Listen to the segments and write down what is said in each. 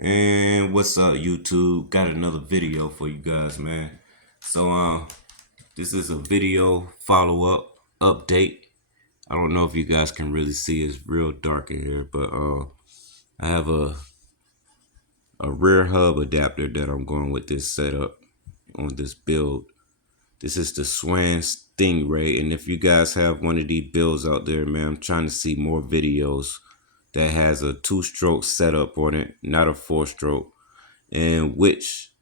And what's up, YouTube? Got another video for you guys, man. So this is a video follow-up update. I don't know if you guys can really see, it's real dark in here, but I have a rear hub adapter that I'm going with this setup on this build. This is the Swan Stingray, and if you guys have one of these builds out there, man, I'm trying to see more videos that has a two-stroke setup on it, not a four-stroke. And which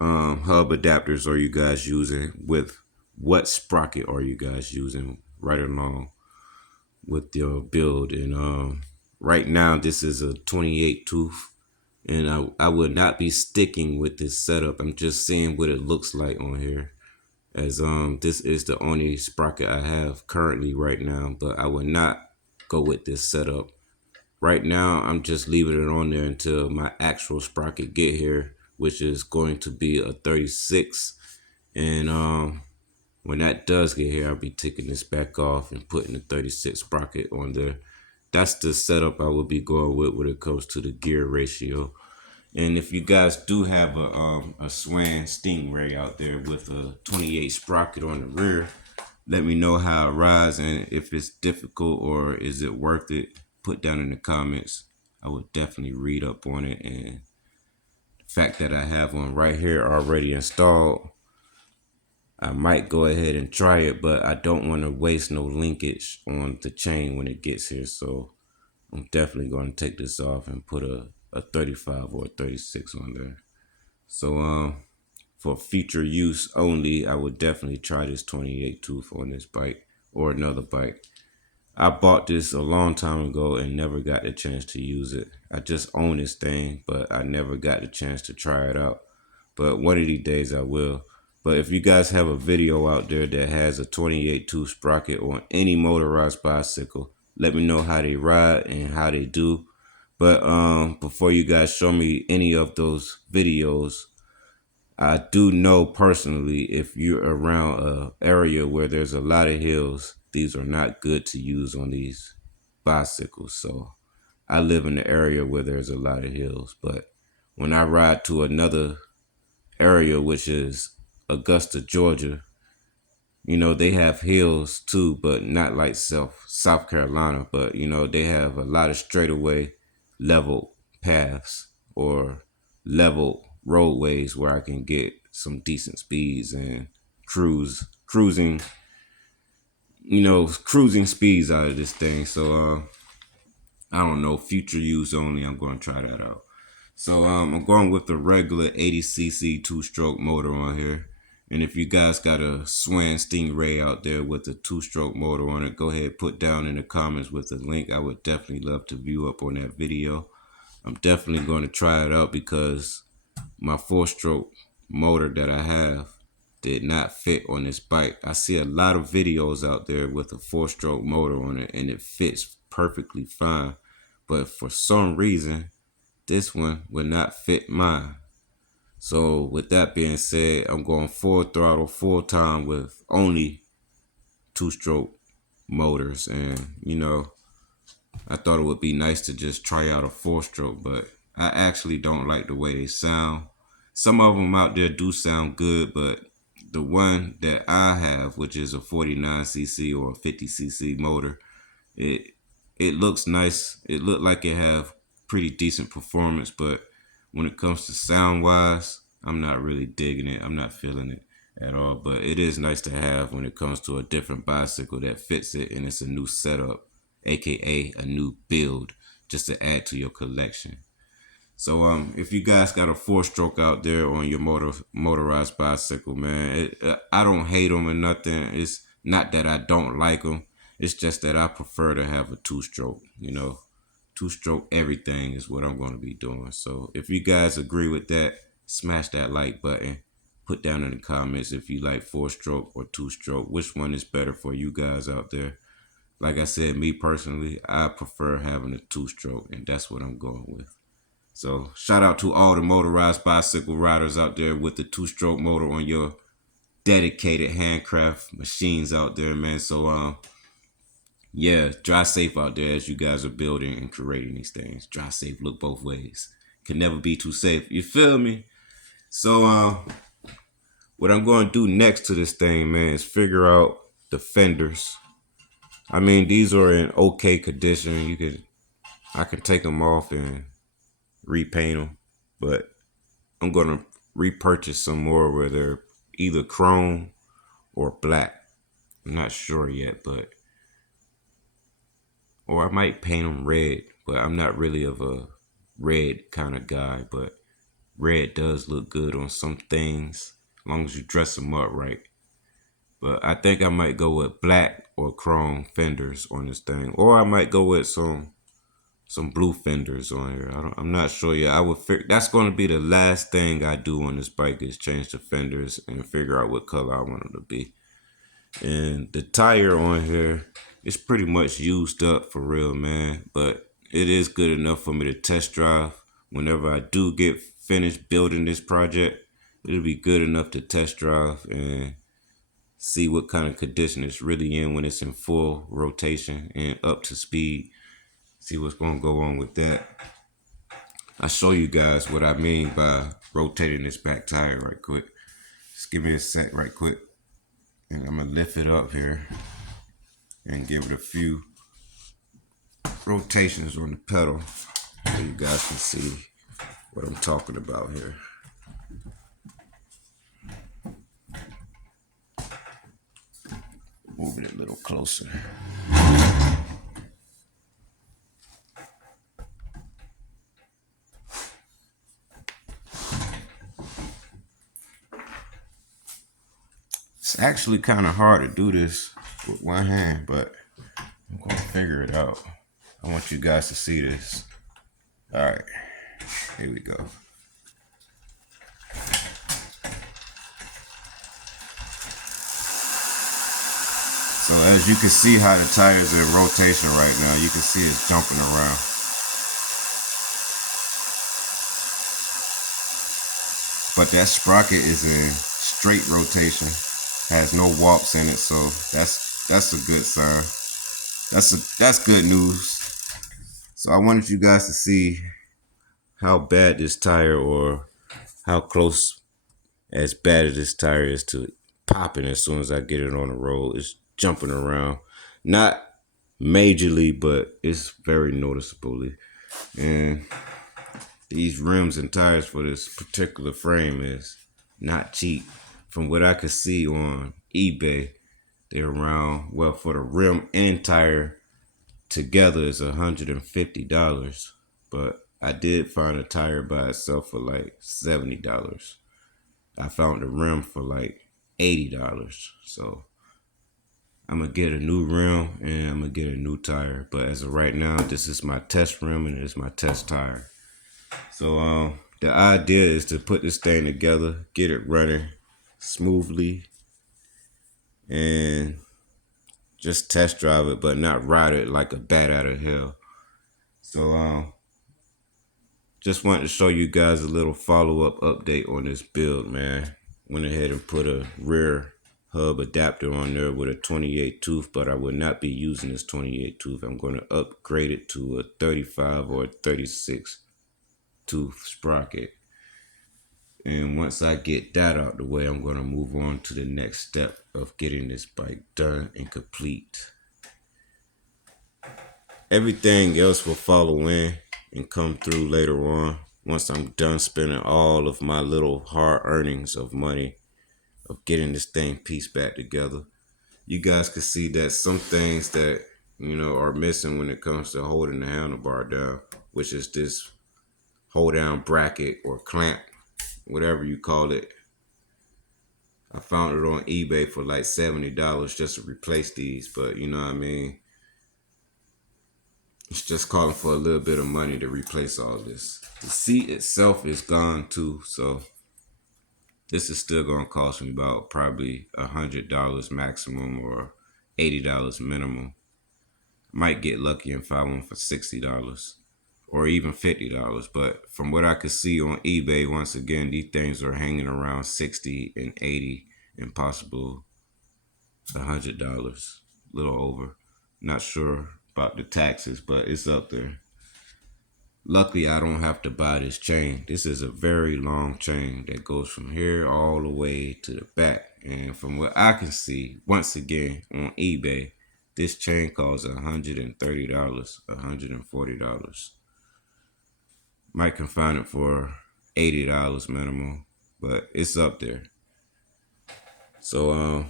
hub adapters are you guys using? With what sprocket are you guys using right along with your build? And right now this is a 28 tooth, and I would not be sticking with this setup. I'm just seeing what it looks like on here, as this is the only sprocket I have currently right now, but I would not go with this setup. Right now, I'm just leaving it on there until my actual sprocket get here, which is going to be a 36. And when that does get here, I'll be taking this back off and putting the 36 sprocket on there. That's the setup I will be going with when it comes to the gear ratio. And if you guys do have a Swan Stingray out there with a 28 sprocket on the rear, let me know how it rides and if it's difficult or is it worth it. Put down in the comments. I would definitely read up on it. And the fact that I have one right here already installed, I might go ahead and try it, but I don't want to waste no linkage on the chain when it gets here. So I'm definitely going to take this off and put a 35 or a 36 on there. So for future use only, I would definitely try this 28 tooth on this bike or another bike. I bought this a long time ago and never got the chance to use it. I just own this thing, but I never got the chance to try it out. But one of these days I will. But if you guys have a video out there that has a 28 tooth sprocket on any motorized bicycle, let me know how they ride and how they do. But before you guys show me any of those videos, I do know personally, if you're around a area where there's a lot of hills, these are not good to use on these bicycles. So I live in an area where there's a lot of hills, but when I ride to another area, which is Augusta, Georgia, they have hills too, but not like South Carolina. But they have a lot of straightaway level paths or level roadways where I can get some decent speeds and cruising cruising speeds out of this thing. So I don't know, future use only, I'm going to try that out. So I'm going with the regular 80cc two-stroke motor on here. And if you guys got a Swan Stingray out there with a two-stroke motor on it, go ahead, put down in the comments with the link. I would definitely love to view up on that video. I'm definitely going to try it out because my four-stroke motor that I have did not fit on this bike. I see a lot of videos out there with a four-stroke motor on it and it fits perfectly fine. But for some reason, this one will not fit mine. So with that being said, I'm going full throttle, full time with only two-stroke motors. And I thought it would be nice to just try out a four-stroke, but I actually don't like the way they sound. Some of them out there do sound good, but the one that I have, which is a 49cc or a 50cc motor, it it looks nice. It looked like it have pretty decent performance, but when it comes to sound wise, I'm not really digging it. I'm not feeling it at all. But it is nice to have when it comes to a different bicycle that fits it and it's a new setup, aka a new build, just to add to your collection. So if you guys got a four-stroke out there on your motorized bicycle, man, I don't hate them or nothing. It's not that I don't like them. It's just that I prefer to have a two-stroke. Two-stroke everything is what I'm going to be doing. So if you guys agree with that, smash that like button. Put down in the comments if you like four-stroke or two-stroke. Which one is better for you guys out there? Like I said, me personally, I prefer having a two-stroke, and that's what I'm going with. So shout out to all the motorized bicycle riders out there with the two-stroke motor on your dedicated handcraft machines out there, man. So yeah, drive safe out there as you guys are building and creating these things. Drive safe, look both ways. can never be too safe. You feel me? So what I'm going to do next to this thing, man, is figure out the fenders. I mean, these are in okay condition. I can take them off and repaint them, but I'm gonna repurchase some more where they're either chrome or black. I'm not sure yet, but or I might paint them red, but I'm not really of a red kind of guy. But red does look good on some things, as long as you dress them up right. But I think I might go with black or chrome fenders on this thing, or I might go with some blue fenders on here. I'm not sure yet. That's going to be the last thing I do on this bike is change the fenders and figure out what color I want them to be. And the tire on here is pretty much used up for real, man. But it is good enough for me to test drive. Whenever I do get finished building this project, it'll be good enough to test drive and see what kind of condition it's really in when it's in full rotation and up to speed. See what's going to go on with that. I'll show you guys what I mean by rotating this back tire right quick. Just give me a sec right quick. And I'm going to lift it up here and give it a few rotations on the pedal so you guys can see what I'm talking about here. Move it a little closer. It's actually kind of hard to do this with one hand, but I'm going to figure it out. I want you guys to see this. All right, here we go. So as you can see how the tires are in rotation right now, you can see it's jumping around. But that sprocket is in straight rotation, has no warps in it, so that's a good sign. That's good news. So I wanted you guys to see how bad this tire, or how close as bad as this tire is to popping as soon as I get it on the road. It's jumping around. Not majorly, but it's very noticeably. And these rims and tires for this particular frame is not cheap. From what I could see on eBay, they're around, well, for the rim and tire together is $150. But I did find a tire by itself for like $70. I found the rim for like $80. So I'm going to get a new rim and I'm going to get a new tire. But as of right now, this is my test rim and this is my test tire. So the idea is to put this thing together, get it running smoothly, and just test drive it, but not ride it like a bat out of hell. So just wanted to show you guys a little follow-up update on this build, man. Went ahead and put a rear hub adapter on there with a 28 tooth, but I will not be using this 28 tooth. I'm going to upgrade it to a 35 or a 36 tooth sprocket. And once I get that out the way, I'm going to move on to the next step of getting this bike done and complete. Everything else will follow in and come through later on once I'm done spending all of my little hard earnings of money of getting this thing pieced back together. You guys can see that some things that, are missing when it comes to holding the handlebar down, which is this hold down bracket or clamp, whatever you call it. I found it on eBay for like $70 just to replace these, but you know what I mean? It's just calling for a little bit of money to replace all this. The seat itself is gone too, so this is still gonna cost me about probably $100 maximum or $80 minimum. Might get lucky and find one for $60 or even $50. But from what I could see on eBay, once again, these things are hanging around $60 and $80 and possible $100, a little over. Not sure about the taxes, but it's up there. Luckily, I don't have to buy this chain. This is a very long chain that goes from here all the way to the back. And from what I can see, once again on eBay, this chain costs $130, $140. Might can find it for $80 minimum, but it's up there. So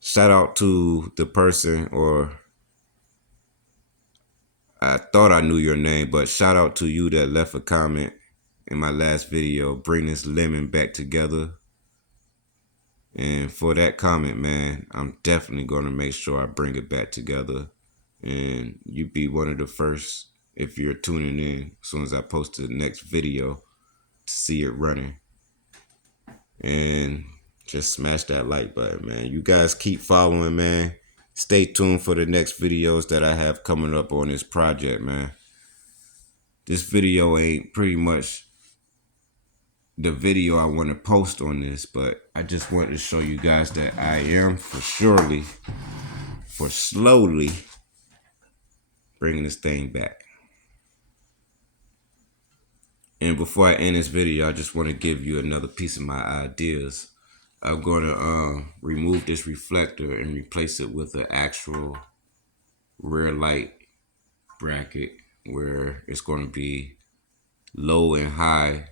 shout out to the person, or I thought I knew your name, but shout out to you that left a comment in my last video, bring this lemon back together. And for that comment, man, I'm definitely going to make sure I bring it back together. And you be one of the first, if you're tuning in, as soon as I post the next video, to see it running. And just smash that like button, man. You guys keep following, man. Stay tuned for the next videos that I have coming up on this project, man. This video ain't pretty much the video I want to post on this, but I just want to show you guys that I am slowly bringing this thing back. And before I end this video, I just want to give you another piece of my ideas. I'm going to remove this reflector and replace it with an actual rear light bracket where it's going to be low and high.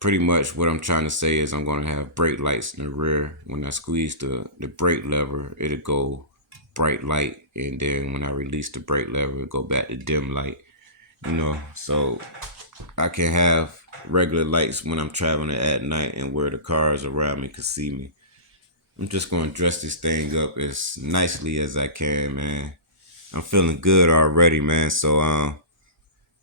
Pretty much what I'm trying to say is I'm going to have brake lights in the rear. When I squeeze the brake lever, it'll go bright light, and then when I release the brake lever, it'll go back to dim light. You know, so I can have regular lights when I'm traveling at night and where the cars around me can see me. I'm just going to dress this thing up as nicely as I can, man. I'm feeling good already, man. So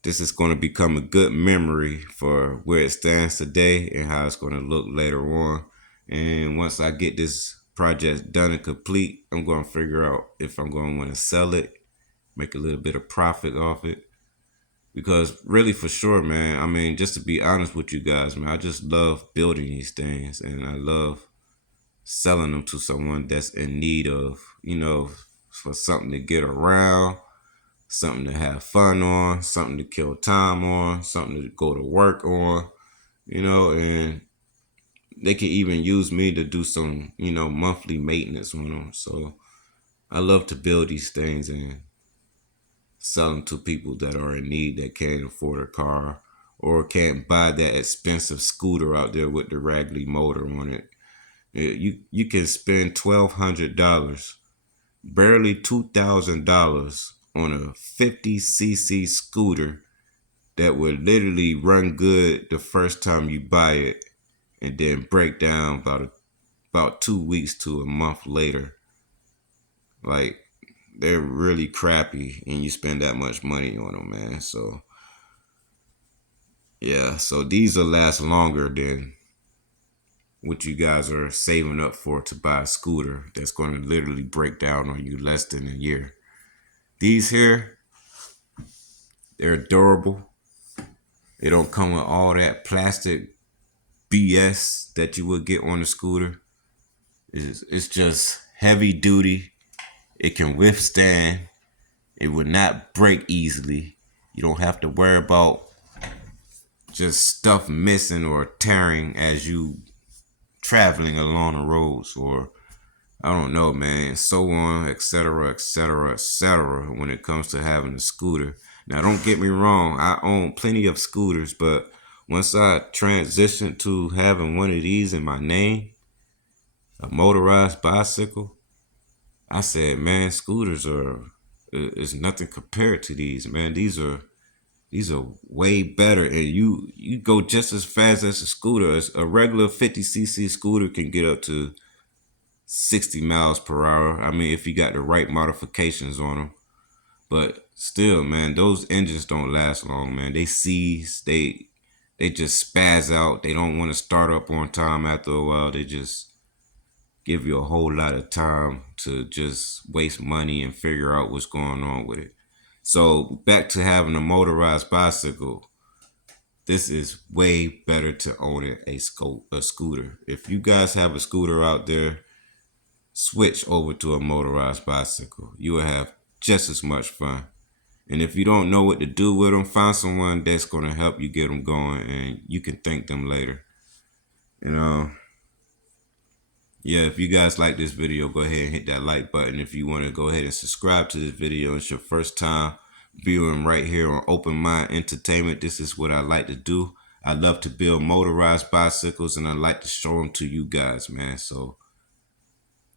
this is going to become a good memory for where it stands today and how it's going to look later on. And once I get this project done and complete, I'm going to figure out if I'm going to want to sell it, make a little bit of profit off it. Because really, for sure, man, I mean, just to be honest with you guys, man, I just love building these things, and I love selling them to someone that's in need of, you know, for something to get around, something to have fun on, something to kill time on, something to go to work on, you know, and they can even use me to do some, you know, monthly maintenance on them. So I love to build these things and sell them to people that are in need, that can't afford a car or can't buy that expensive scooter out there with the raggedy motor on it. You can spend $1,200, barely $2,000 on a 50cc scooter that would literally run good the first time you buy it and then break down about 2 weeks to a month later. Like, they're really crappy and you spend that much money on them, man. So yeah, so these will last longer than what you guys are saving up for to buy a scooter that's going to literally break down on you less than a year. These here, they're durable. They don't come with all that plastic BS that you would get on a scooter. It's just heavy duty. It can withstand. It would not break easily. You don't have to worry about just stuff missing or tearing as you traveling along the roads, or I don't know, man, so on, etc., etc., etc. when it comes to having a scooter. Now, don't get me wrong, I own plenty of scooters, but once I transitioned to having one of these in my name, a motorized bicycle, I said, man, scooters is nothing compared to these, man. These are way better, and you go just as fast as a scooter. As a regular 50cc scooter can get up to 60 miles per hour. I mean, if you got the right modifications on them. But still, man, those engines don't last long, man. They seize, they just spaz out. They don't want to start up on time after a while. They just give you a whole lot of time to just waste money and figure out what's going on with it. So back to having a motorized bicycle. This is way better to own a scooter. If you guys have a scooter out there, switch over to a motorized bicycle. You will have just as much fun. And if you don't know what to do with them, find someone that's going to help you get them going, and you can thank them later. And yeah, if you guys like this video, go ahead and hit that like button. If you want to go ahead and subscribe to this video, it's your first time viewing right here on Open Mind Entertainment. This is what I like to do. I love to build motorized bicycles, and I like to show them to you guys, man. So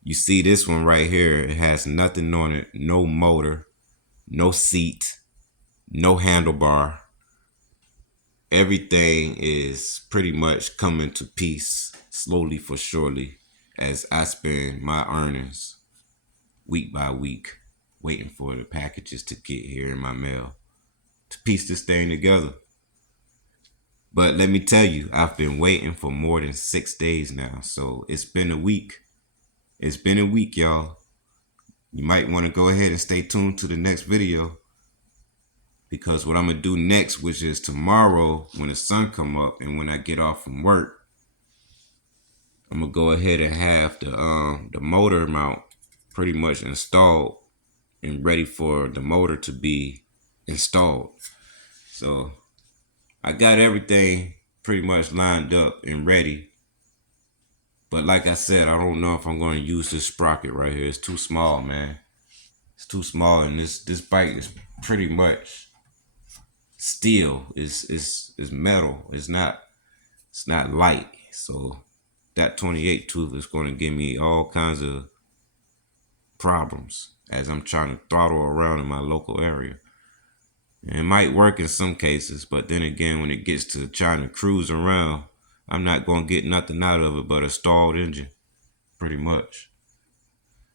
you see this one right here, it has nothing on it, no motor, no seat, no handlebar. Everything is pretty much coming to peace slowly for surely as I spend my earnings week by week waiting for the packages to get here in my mail to piece this thing together. But let me tell you, I've been waiting for more than 6 days now. So it's been a week. It's been a week, y'all. You might want to go ahead and stay tuned to the next video, because what I'm going to do next, which is tomorrow when the sun come up and when I get off from work, I'm going to go ahead and have the motor mount pretty much installed and ready for the motor to be installed. So I got everything pretty much lined up and ready. But like I said, I don't know if I'm going to use this sprocket right here. It's too small, man. It's too small, and this bike is pretty much steel. It's metal. It's not light. So that 28 tooth is going to give me all kinds of problems as I'm trying to throttle around in my local area. And it might work in some cases, but then again, when it gets to trying to cruise around, I'm not going to get nothing out of it but a stalled engine, pretty much.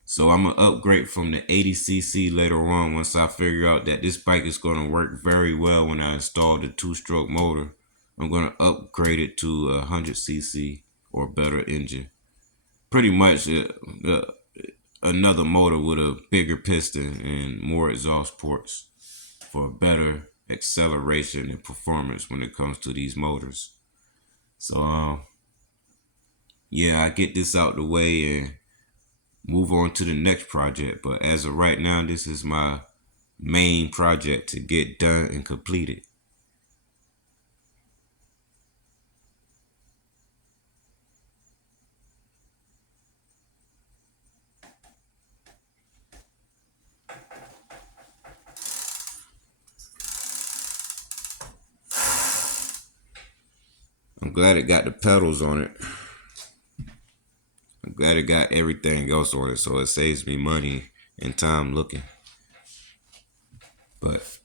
So I'm going to upgrade from the 80cc later on once I figure out that this bike is going to work very well when I install the 2-stroke motor. I'm going to upgrade it to a 100cc or better engine. Pretty much another motor with a bigger piston and more exhaust ports for better acceleration and performance when it comes to these motors. So yeah, I get this out the way and move on to the next project. But as of right now, this is my main project to get done and completed. I'm glad it got the pedals on it. I'm glad it got everything else on it, so it saves me money and time looking. But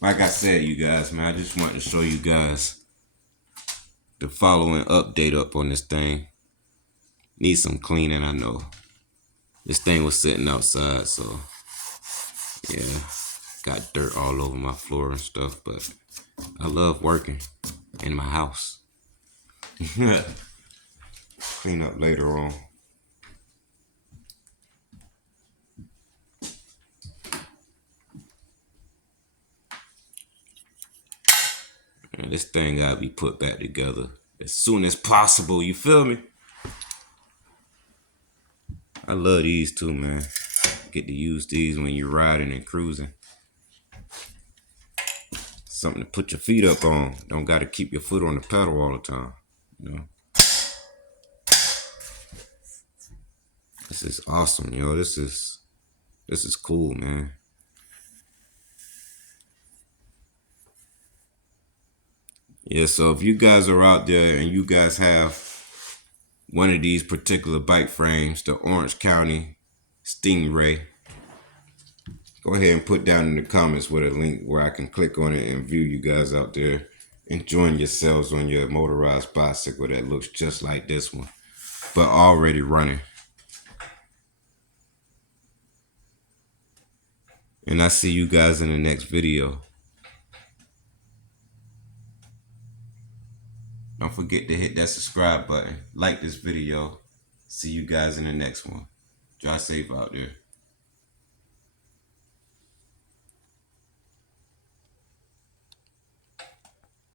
like I said, you guys, man, I just want to show you guys the following update up on this thing. Needs some cleaning, I know. This thing was sitting outside, so yeah, got dirt all over my floor and stuff, but I love working in my house. Clean up later on. And this thing gotta be put back together as soon as possible, you feel me? I love these too, man. Get to use these when you're riding and cruising. Something to put your feet up on. Don't gotta keep your foot on the pedal all the time, you know? This is awesome, yo. This is cool, man. Yeah, so if you guys are out there and you guys have one of these particular bike frames, the Orange County Stingray, go ahead and put down in the comments with a link where I can click on it and view you guys out there enjoying yourselves on your motorized bicycle that looks just like this one, but already running. And I see you guys in the next video. Don't forget to hit that subscribe button, like this video. See you guys in the next one. Drive safe out there.